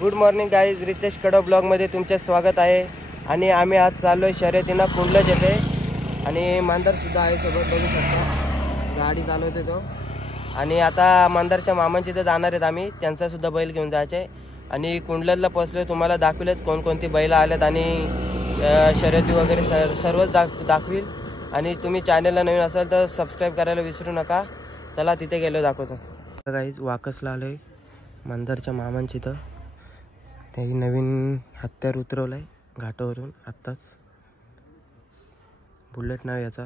Good morning guys, Riteish कडो ब्लॉगमध्ये तुमचे स्वागत आहे। आणि आम्ही आज चाललोय शर्यतीनं कुंडलज येथे आणि मंदारसुद्धा आहे सोबत, बघू शकता गाडी चालवते तो। आणि आता मंदारच्या मामांची इथे जाणार आहेत आम्ही, त्यांचासुद्धा बैल घेऊन जायचे आणि कुंडलजला पोहोचलो। तुम्हाला दाखविलेच कोणकोणती बैल आल्यात आणि शर्यती वगैरे सर्वच दाखवील। आणि तुम्ही चॅनलला नवीन असाल तर सबस्क्राईब करायला विसरू नका। चला तिथे गेलो दाखवतो। गाईज वाकसला आलोय मंदारच्या मामांची इथं, त्यांनी नवीन हत्यार उतरवलंय घाटावरून आत्ताच, बुलेट नाव याचा।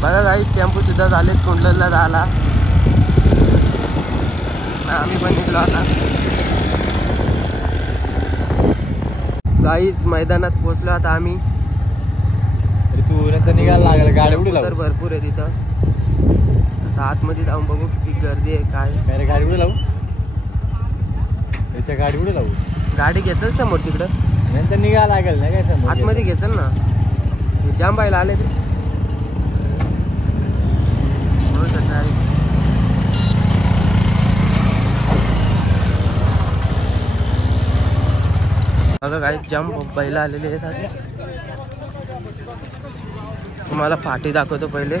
बघा गाईज टेम्पो सुद्धा झाले कुंडलजला जायला, आम्ही पण निघलो आता। गाईज मैदानात पोहोचलो आता आम्ही। निघायला लागलं, गाडी तर भरपूर आहे तिथं। आता आतमध्ये जाऊन बघू किती गर्दी आहे काय। गाडी पुढे लावू, त्याच्या गाडी पुढे लावू, गाडी घेतल समोर तिकडं, नंतर निघायला लागेल ना काय, आतमध्ये घेतल ना, जाम बायला आले ते। बघा काही जाम बैल आलेले आहेत। तुम्हाला फाटी दाखवतो पहिले।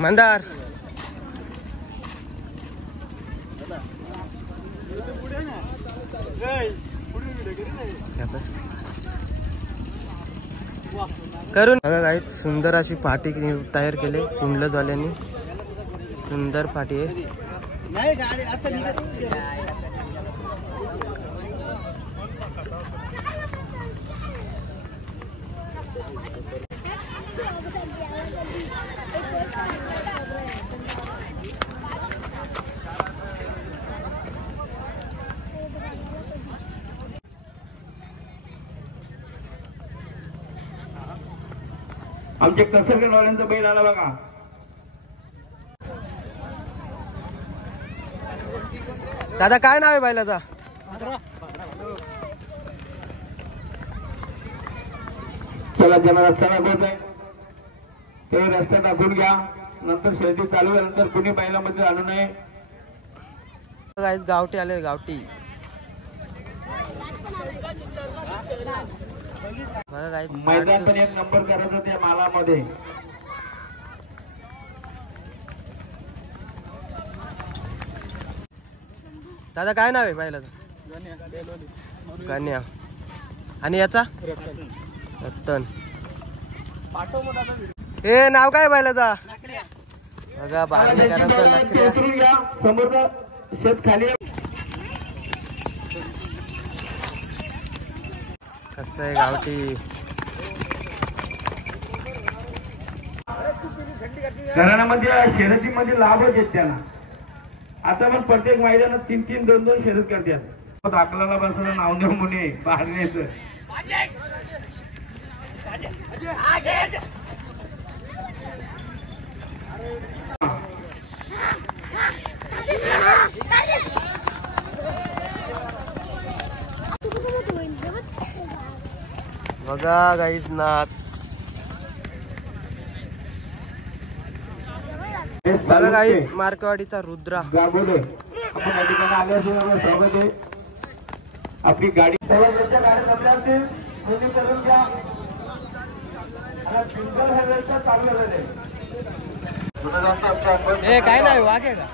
मंदार करून बघा काही सुंदर अशी पाटी तयार केली कुंडलजवाल्यांनी, सुंदर पाटी आहे। आमच्या कसरगडवाल्यांचा बैल आला बघा। दादा काय नाव आहे बैलाचा? चला ज्यांना रस्ता दाखवत आहे ते रस्ता दाखवून घ्या, नंतर शर्यती चालू आहे, नंतर कुणी बैलामध्ये आणू नये। गावठी आले, गावठी मैदान पण एक नंबर करायचं त्या मालामध्ये। दादा काय नाव आहे बैलाचं? कन्या। आणि याचा रतन। हे नाव काय बैलाचा? बघा उतरून घ्या, समोरचा शेत खाली कसं आहे गावठी। घराण्यामध्ये शर्यतीमध्ये लाभच आहेत त्याला। आता पण प्रत्येक मैदानात 3-3, 2-2 शर्यत करतात। आपल्याला बसायला नाव देऊ म्हणे बाहेर न्यायचं। बघा गाईज नाथ, बघा गाईज मार्कवाडीचा रुद्रा। आपण या ठिकाणी आले असून स्वागत आहे। आपली गाडी करून घ्या, काय नाही वागे का?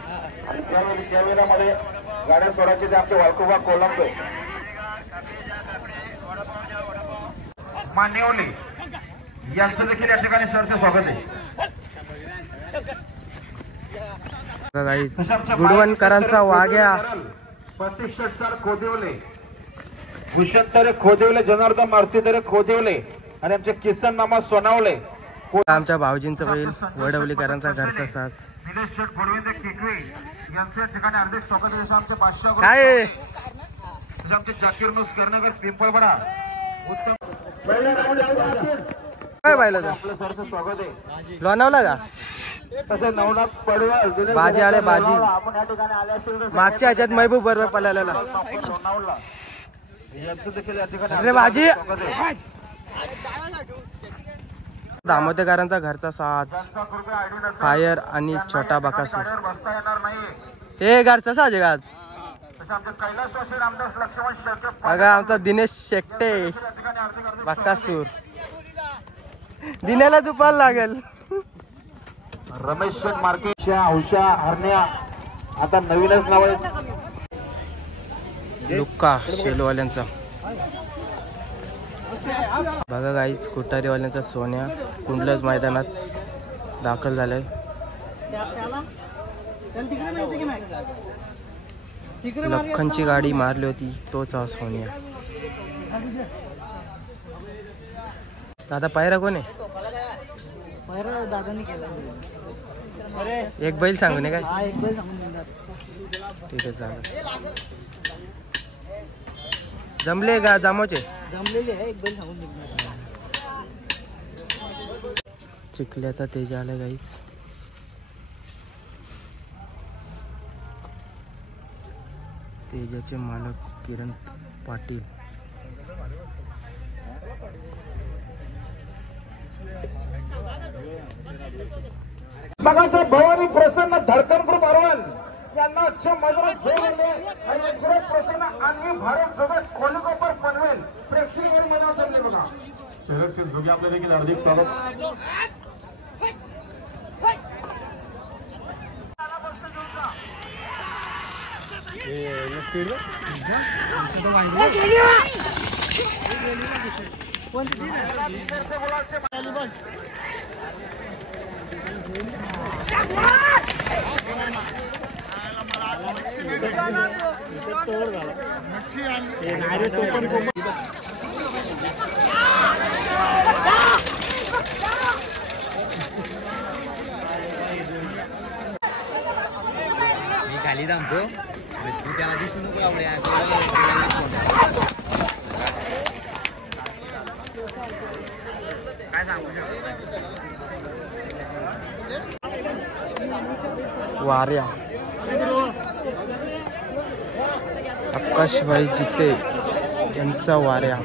ज्या वेळामध्ये गाड्या सोडायची ते आपले वाळकुबा कोलंबे मान्यवले यांचं देखील या ठिकाणी सरचे स्वागत आहे। गुडवणकरांचा वाघ्या, प्रतीक्षक सर खोदेवले, भूषण तरे खोदेवले, जनार्दन मारुती तरे खोदेवले आणि आमचे किसन मामा सोनावले। आमच्या भाऊजींचा बैल वडवलीकरांचा घरचा साथ। निलेश शेठ गोडविंदे केकवे यांच्या ठिकाणी अर्धे स्टॉक जसं आमचे बादशाह काय आहे? जसं आमचे जाकीर नुस करनगर पिंपळपडा उत्तम काय पाहिलं तर आपलं सरचं स्वागत आहे. लोणावला का तसं नवनाथ पडवळ भाजी आले भाजी आपण या ठिकाणी आले असेल तर मागच्या ह्याच्यात महबूब बरोबर पळालेला लोणावळा यांचं देखील या ठिकाणी अरे भाजी स्वागत आहे. दामोदरकरांचा घरचा साज ज्यांचा कृपया आयडी नसेल फायर आणि छोटा बकासूर गाडीवर बसता येणार नाही. हे घरचा साज आहे का आज? तसं आमचे कैलासवासी रामदास लक्ष्मण शेळके बघा आमचा दिनेश शेट्टे या ठिकाणी अर्धे बकासूर दिनेला दुपार लागेल. रमेश शेठ मार्केटच्या औषा हरण्या आता नवीनच नाव आहे. लुक्का शेलवाल्यांचा बघा गाईच कोठारीवाल्यांचा सोन्या कुंडलज मैदानात दाखल झालाय. लखनची गाडी मारली होती तोच हा सोन्या. दादा पायरा कोण आहे? एक बैल सांगू नये काय? ठीक आहे चालेल. जमले का जामोचे? जमलेली आहे एक बैल सांगून निघणार. चिखल्याचा तेज आलाय गाईच. तेजाचे मालक किरण पाटील. बघा भवानी प्रसन्न धडकन ग्रुप अरवल यांना अच्छे मजबूत जोडले आणि ग्रुप प्रसन्न अन्वी भारत सोबत कोलिकोपर पनवेल प्रेक्षणीय मैदान जमले. बघा सुरक्षित जोगी आपल्या देखील हार्दिक स्वागत. मी खाली थांबतो तू त्याला दिसू नको आवडे. काय सांगू वाऱ्या आकाशभाई जिते यांचा वाऱ्या.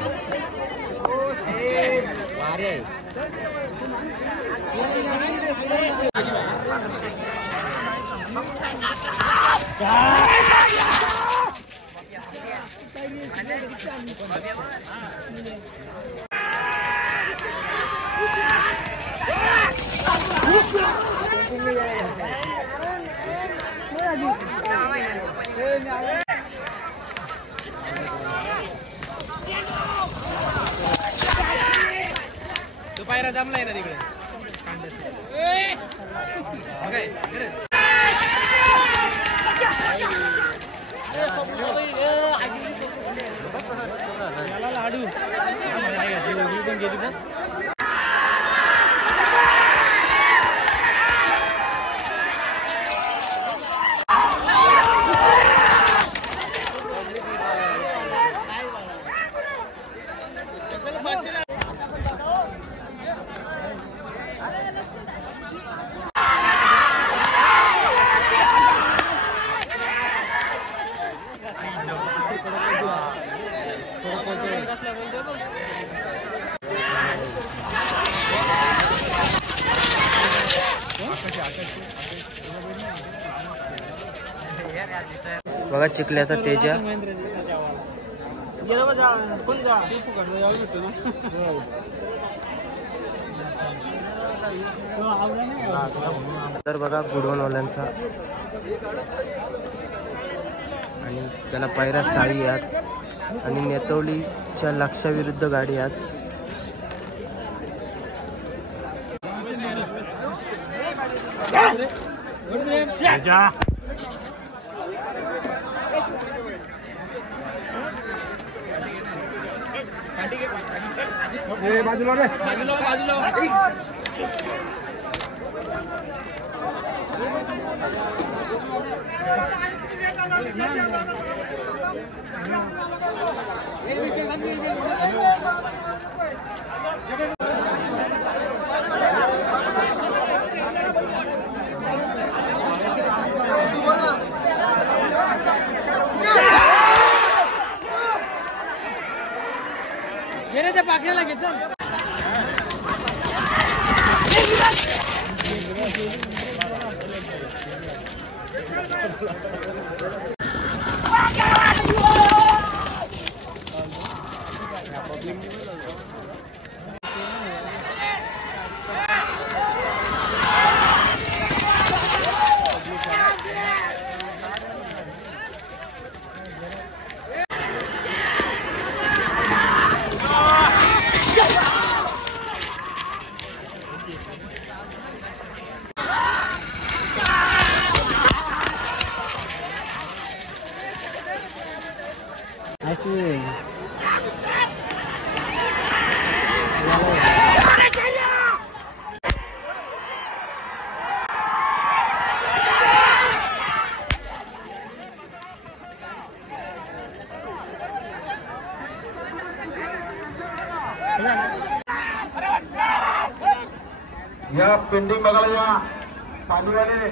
तो पायरा जमलाय ना तिकडे. लाडू पण गेली ना. बघा चिखल्याचा तेजा. तर बघा गुडवणवाल्यांचा आणि त्याला पायरा साळी आज आणि नेतवलीच्या लक्षाविरुद्ध गाडी आज. गेले त्या पाकड्याला घे चल. या पेंडिंग बघायला या पाणीवाले